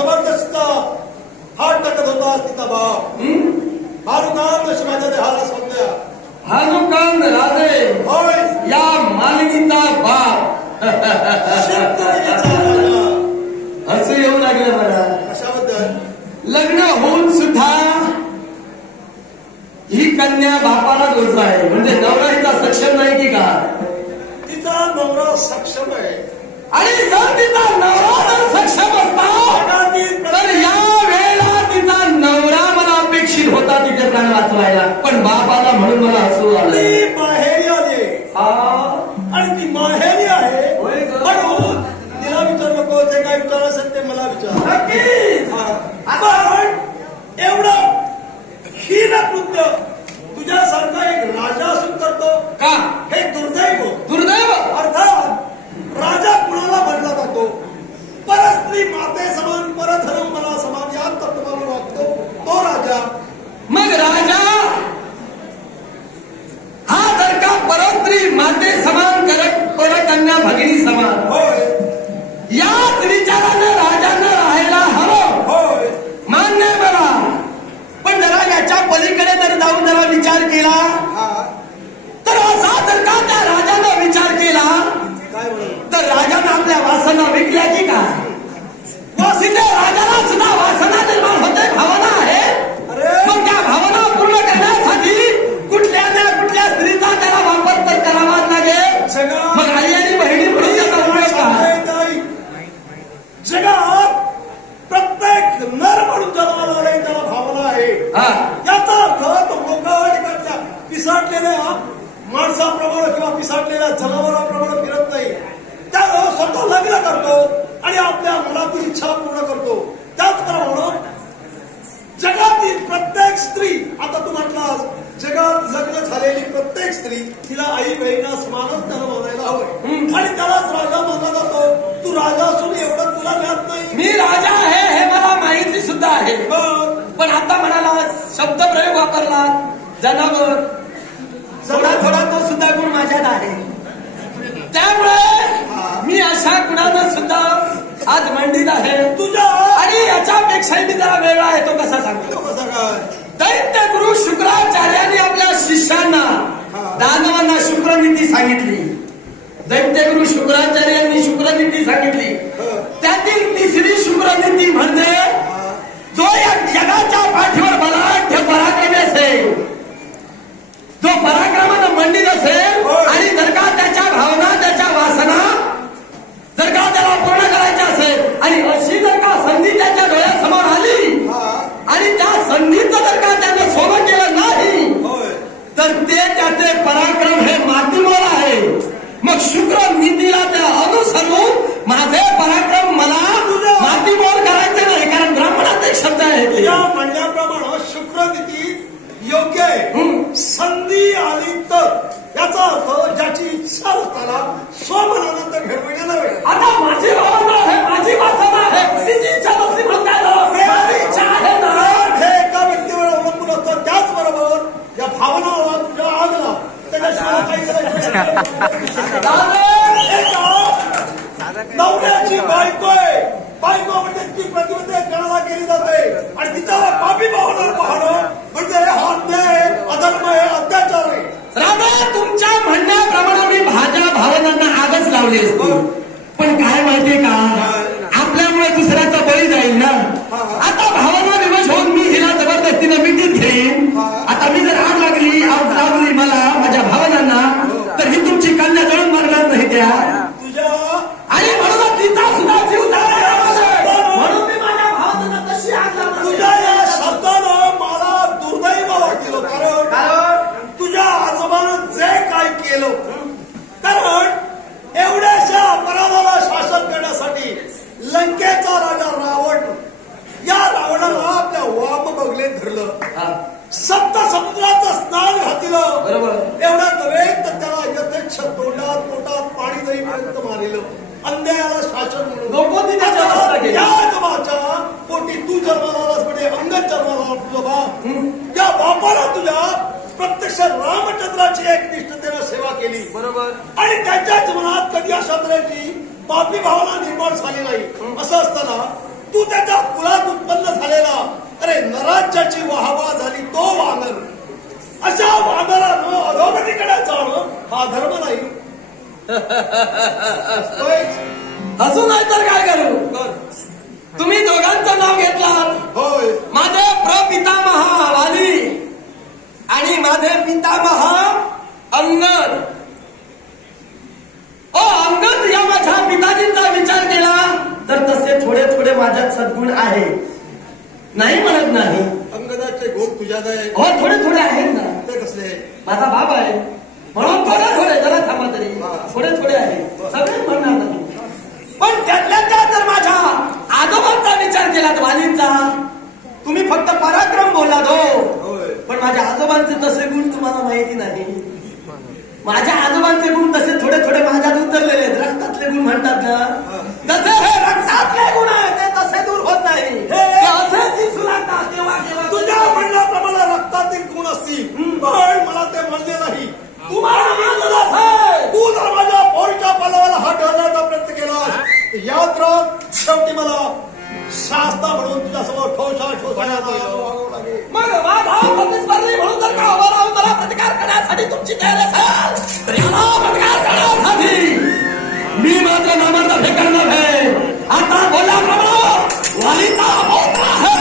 जबरदस्तीचा हात टाकत होता तिचा बाप भानुकांत माझ्या देहाला समजा भानुकांत राजे होय या मालकीचा बाप असं येऊ लागलं मला. कशाबद्दल? लग्न होऊन सुद्धा ही कन्या बापाला दोष आहे. म्हणजे नवरा हिचा सक्षम नाही की काय? तिचा नवरा सक्षम आहे आणि जर तिचा नवरा जर सक्षम असता तर या वेळेला तिचा नवरा मला अपेक्षित होता तिचे प्राण वाचवायला. पण बापाला म्हणून मला हसू आलं. ती माहेरी आली आणि ती माहेरी आहे म्हणून तिला विचार नको. जे काय विचार असेल ते मला विचार. पण एवढं हीन कृत्य तुझ्यासारखा एक राजा असून करतो का? हे दुर्दैव. दुर्दैव अर्थात राजा कुणाला म्हटला जातो? परस्त्री माते समान परधर्म मला समान या तत्वावर वागतो तो राजा. मग राजा हा जर का परस्त्री माते समान करत परकन्या भगिनी समान होय याच विचारानं राजानं राहायला हवं. होय मान्य आहे मला. पण जरा याच्या पलीकडे जर जाऊन जरा विचार केला तर असा जर का त्या राजानं विचार केला काय म्हणून तर राजानं आपल्या वासना विकल्या की काय? वासिते राजाला सुद्धा वासना निर्माण होते, भावना आहे. मग त्या भावना पूर्ण करण्यासाठी कुठल्या ना कुठल्या स्त्रीचा त्याला वापर तर करावाच लागेल. मग आई आणि बहिणी म्हणून त्याचा उपयोग काय? जगात प्रत्येक नर म्हणून जन्माला आले त्याला भावना आहे. याचा अर्थ तो लोकांच्या पिसाटलेल्या माणसाप्रमाणे किंवा पिसाटलेल्या जनावरांप्रमाणे फिरत नाही. त्या स्वतः लग्न करतो आणि आपल्या मनातील इच्छा पूर्ण करतो. त्याचप्रमाणे जगातील प्रत्येक स्त्री, आता तू म्हटलास जगात लग्न झालेली प्रत्येक स्त्री तिला आई बहिणीला समानच त्याला मानायला हवंय आणि त्यालाच राजा मानला जातो. तू राजा असून एवढं तुला ज्ञात नाही. मी राजा आहे हे मला माहिती सुद्धा आहे. पण आता म्हणाला शब्द प्रयोग वापरला जनावर, थोडा थोडा तो सुद्धा गुण माझ्यात आहे. त्यामुळे मी अशा गुणानं सुद्धा आज मंडित आहे तुझ्या. आणि याच्यापेक्षाही मी जरा वेगळा आहे. तो कसा सांगतो? कसा काय? दैत्य गुरु शुक्राचार्यांनी आपल्या शिष्यांना दानवांना शुक्रनीती सांगितली. दैत्यगुरु शुक्राचार्यांनी शुक्रनीती सांगितली. त्यातील तिसरी शुक्रनीती म्हणजे जो या जगाच्या पाठीवर बलाढ्य पराक्रमी असेल, जो पराक्रमानं मंडित असेल आणि जर का त्याच्या भावना त्याच्या वासना जर का त्याला पूर्ण करायच्या असेल आणि अशी जर का संधी त्याच्या डोळ्यासमोर आली आणि त्या संधीचं जर का त्यानं सोनं केलं नाही तर ते त्याचे पराक्रम हे मातीमोल आहे. मग शुक्र नीतीला त्या अनुसरून माझे पराक्रम मला मातीमोल करायचे नाही. कारण ब्राह्मणात एक शब्द आहे या म्हणण्याप्रमाणे शुक्र नीती योग्य आहे. संधी आली तर याचा अर्थ ज्याची इच्छा असताना स्वमनानंतर घडविणे नव्हे. आता माझी भावना आहे, माझी वासना आहे, तिची इच्छा नसली म्हणताय ना, माझी इच्छा आहे ना. हे एका व्यक्तीवर अवलंबून असतं. त्याचबरोबर या भावना तुझ्या आगला त्याच्याशिवाय नवऱ्याची बायको आहे. बायको म्हणजे ती प्रतिबंध गणना केली जाते आणि तिच्यावर पापी भावना पाहणं म्हणजे हा अन्याय अधर्म आहे, अत्याचार आहे. राजा तुमच्या म्हणण्याप्रमाणे मी माझ्या भावनांना आगच लावली असतो. पण काय माहितीये का, आपल्यामुळे दुसऱ्याचा बळी जाईल ना. आता भावना विवश होऊन मी हिला जबरदस्तीनं मिठीत घेईन. आता मी जर आग लागली मला माझ्या भावनांना तर ही तुमची कन्या जळून मारणार नाही त्या तुझ्या. आणि म्हणून तिचा सुद्धा जीव म्हणून मी माझ्या भावनांना तशी आग लावणार. तुझ्या या शब्दानं मला दुर्दैव वाटलं. कारण तुझ्या आजोबानं जे काय केलं, कारण एवढ्याशा अपराधाला शासन करण्यासाठी लंकेचा राजा रावण, या रावणाला आपल्या वाम बगलेत धरलं. सप्त समुद्राचं स्नान घातलं. एवढ्या नव्हे तर त्याला यथेच्छ तोंडात पोटात पाणी जाईपर्यंत मारलं. अन्यायाला शासन म्हणून या जमाच्या पोटी तू जन्माला आलास म्हणजे अंगद जन्माला तुझा बाप. या बापाला तुझ्या प्रत्यक्ष रामचंद्राची एक निष्ठतेनं सेवा केली. बरोबर. आणि त्याच्या जीवनात कधी अशा तऱ्हेची पापी भावना निर्माण झाली नाही. असं असताना तू त्याच्या कुळात उत्पन्न झालेला, अरे नराज्याची वाहवा झाली तो वानर, अशा वानरानं अधोगतीकडे जाणं हा धर्म नाही. हसू नाही तर काय करू. तुम्ही दोघांचं नाव घेतलं. होय. माझे प्रपितामह वाली आणि माझे पितामह अंगद. अंगद या माझ्या पिताजींचा विचार केला तर तसे थोडे थोडे माझ्यात सद्गुण आहे, नाही म्हणत नाही. अंगदाचे गुण तुझ्यात आहे? हो, थोडे थोडे आहेत ना. ते कसले? माझा बाप आहे म्हणून थोडे थोडे, जरा थांबा तरी, थोडे थोडे आहे, सगळे म्हणणार नाही. पण त्यातल्या त्यात जर माझ्या आजोबांचा विचार केला वालींचा, तुम्ही फक्त पराक्रम बोललात हो, पण माझ्या आजोबांचे तसे गुण तुम्हाला माहिती नाही. माझ्या आजोबांचे गुण तसे थोडे थोडे माझ्यात उतरलेले आहेत. रक्तातले गुण म्हणतात ना, तसे हे रक्तातले गुण आहे, ते तसे दूर होत नाही, असे दिसू लागतात तेव्हा तेव्हा. तुझ्या म्हणण्याप्रमाणे रक्तातील गुण असतील, पण मला ते म्हणले नाही. तू जर माझ्या पोरीच्या पल्लवाला हात ठेवण्याचा प्रयत्न केला, याद राहत शेवटी मला शास्ता म्हणून तुझ्यासमोर ठोसा लागेल. मग माझा प्रतिस्पर्धी म्हणून जर का उभा राहून मला प्रतिकार करण्यासाठी तुमची तयारी असेल तर याला प्रतिकार करण्यासाठी मी मात्र नामांना फेकणार आहे. आता बोलल्याप्रमाणे वालीचा पौत्र आहे,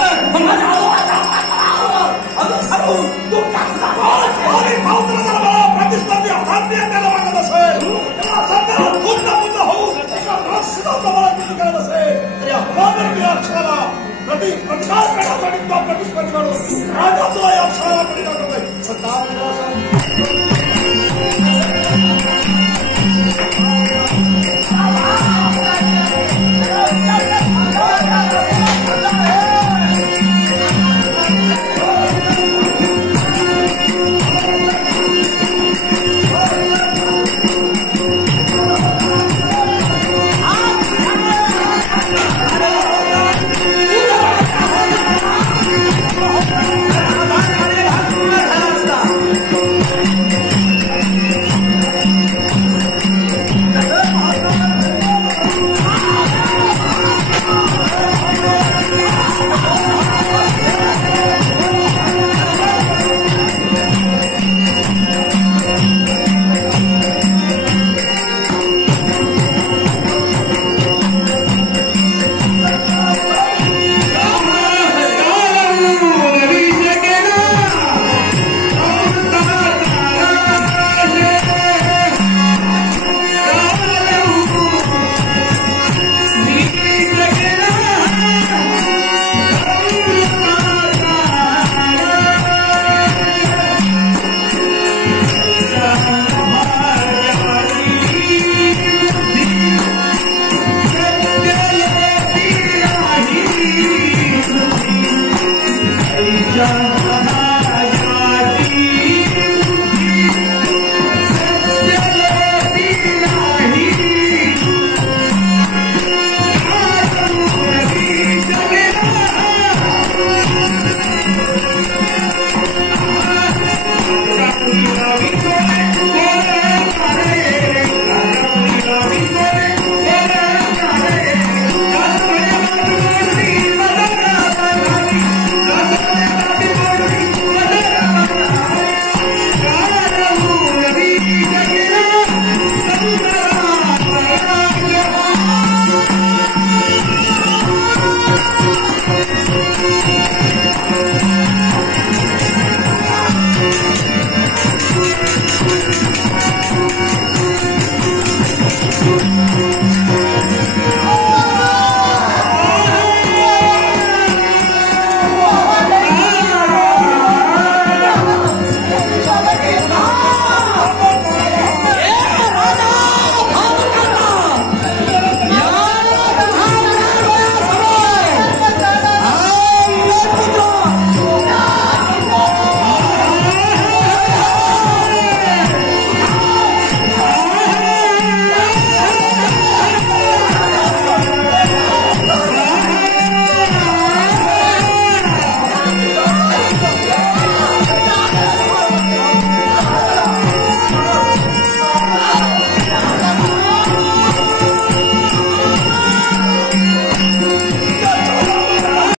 प्रतिस्पर्धी असाध्य त्याला वागत असेल, त्याला सध्या पूर्ण पूर्ण होऊ करत असेल, या मी अक्षराला प्रतिकार करण्यासाठी तो प्रतिस्पर्धी म्हणून राजा तो या अक्षराला प्रतिकार करतोय. सत्ता